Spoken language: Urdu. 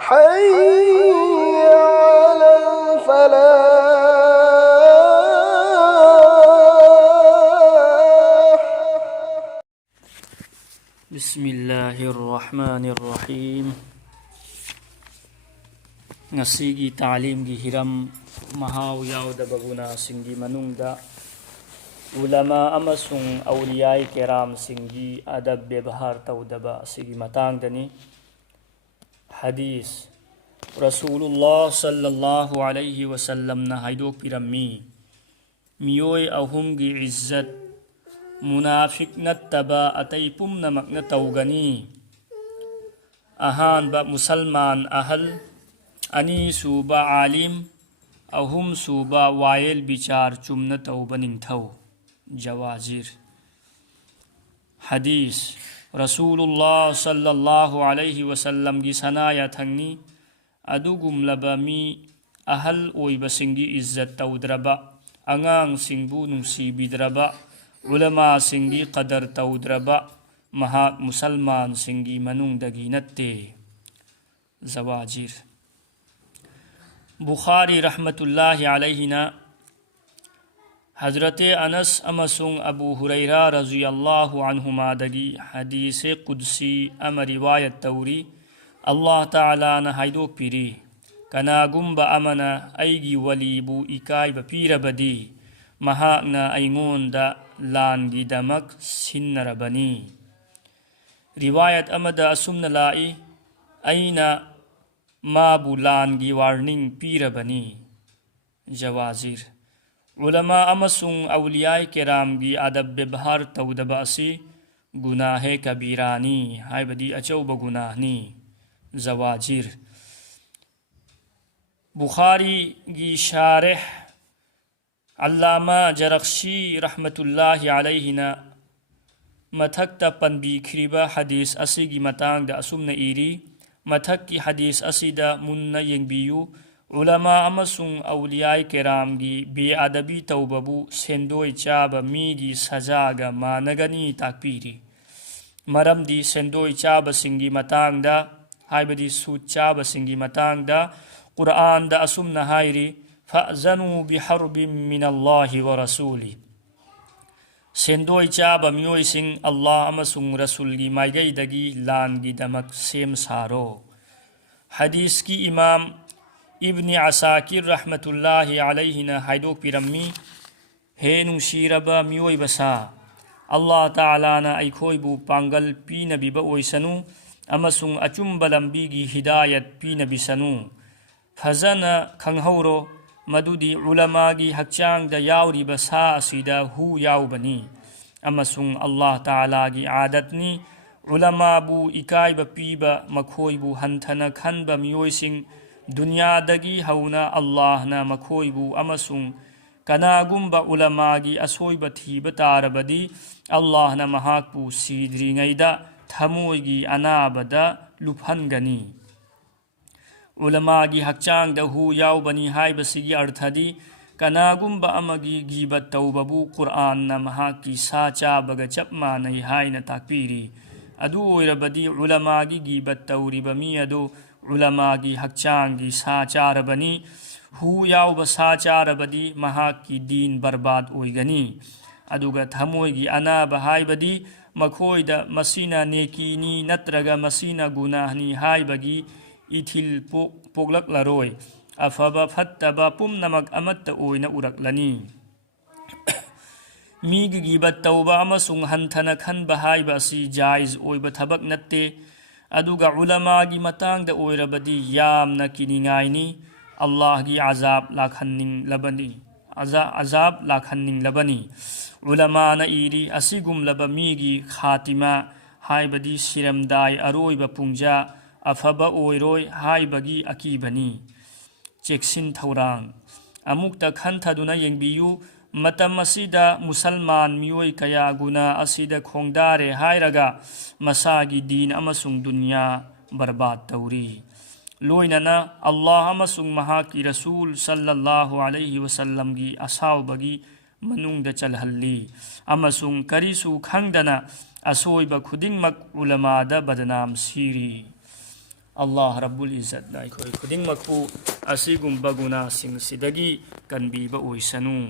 حي على الفلاح. بسم الله الرحمن الرحيم. نسيجي تعليم جي هرم مهاو ياود بغنا سنجي منوندا علماء أمسون أولياء كرام سنجي أدب ببهار تودبا سيجي متان دني حديث رسول الله صلى الله عليه وسلم نهيدوك برمي ميوي أهمجي عزت منافق نتبا أتيبم نمك نتوغني أهان با مسلمان أهل أني سوبا عالم أهم سوبا وايل بيچار چمنا توبنين ثو جوازير. حديث رسول الله صلى الله عليه وسلم جي سنايا تنگني أدوغم لبامي أهل أويب سنگي عزت تودربا أنغان سنگبو نمسي بدربا علماء سنگي قدر تودربا مهاك مسلمان سنگي منون دگي نتي زواجير. بخاري رحمة الله عليهنا حضرت انس امسون ابو هريرة رضي الله عنهما دگي حديث قدسي اما رواية توري الله تعالى نهيدوك بيري كنا گمب امنا ايگي وليبو اكاي بپير بدي مهاكنا ايغون دا لانگي دمك سنربني. رواية امدا اسمنا لائي اين ما بولانگي وارنين بيربني جوازير. علماء أمسون أولياء كرام گي أدب ببهار تودبا أسي گناہ کبیرانی ہائی بدی اچو بگناہنی زواجر. بخاری گی شارح علامہ جرخشی رحمة الله علیہنا متھک تا پنبی کھریبا حدیث اسی گی متانگ دا اسمن ایری متھک کی حدیث اسی دا من ینگبیو علماء أمسون أولياء كرام گي بي أدبي توببو سندوي چابا ميگي سزاغا ما نغني تاكبيري. مرم دي سندوي چابا سنگي متانگ دا هاي بدي سود چابا سنگي متانگ دا قرآن دا أسمنا هايري فأذنوا بحرب من الله ورسوله. سندوي چابا ميوي سنگ الله أمسون رسول گي مايگي دگي لان گي دمك سيم سارو. حديث کی امام ابن عساکر رحمة الله علیہنا حیدوک پیرمی ہے نشیربا میوئی بسا اللہ تعالی نا ایکھوئی بو پانگل پی نبی با اویسنو امسون اچم بلمبی گی ہدایت پی نبی سنو فزن کھنگھورو مدودی علماء گی حقچانگ دا یاوری بسا اسیدہ ہو یاو بنی امسون اللہ تعالی گی عادتنی علماء بو اکائی با پی با مکھوئی بو ہنتھنا کھن با میوئی سنگ دنیا دگی ہونا اللہ نا مکھوئبو امسون کناگم با علماء گی اسوئی بتھی بتاربدی اللہ نا مہاکبو سیدری غیدہ تھموئی گی انابدا لپھنگنی. علماء گی حقچانگ دا ہو یاو بنی ہائی بسیگی ارتھدی کناگم با امگی گیبت توببو قرآن نا مہاکی ساچا بگا چپ مانی ہائی نا تاکپیری ادو اویربدی علماء گی گیبت توری بمی ادو علماء گی حقچانگ گی ساچار بنی ہو یاو بساچار بدی مہاک کی دین برباد ہوئی گنی ادوگا تھموئی گی انا بہائی بدی مکھوئی دا مسینہ نیکینی نترگا مسینہ گناہنی ہائی بگی ایتھل پوگلک لروئی افبا فتبا پم نمک امت اوئی نا ارک لنی. میگ گیبت توبہ امسون ہنتھنا کھن بہائی باسی جائز اوئی بتھبک نتے ادوگا علماء گی متانگ دا اویربدی یام نکینی اللہ گی عذاب لاکھننگ لبنی علماء نا ایری اسیگم لبا میگی خاتمہ ہائی بدی سرمدائی اروئی بپونجا افبا اویروئی ہائی بگی اکی بنی. چیکسن تھورانگ اموکتا کھن تھدونا ینگبیو متم اسیدہ مسلمان میوئی کیا گناہ اسیدہ کھونگدارے ہائی رگا مساگی دین امسون دنیا برباد توری لوئننا اللہ امسون مہاکی رسول صلی اللہ علیہ وسلم گی اساو بگی منون دا چلحلی امسون کریسو کھنگدنا اسوئی بخدنگ مک علماء دا بدنام سیری. Allah Rabbul Izzat na ikhoi khuding makpu asigum baguna sing sidagi kanbi ba oisanu.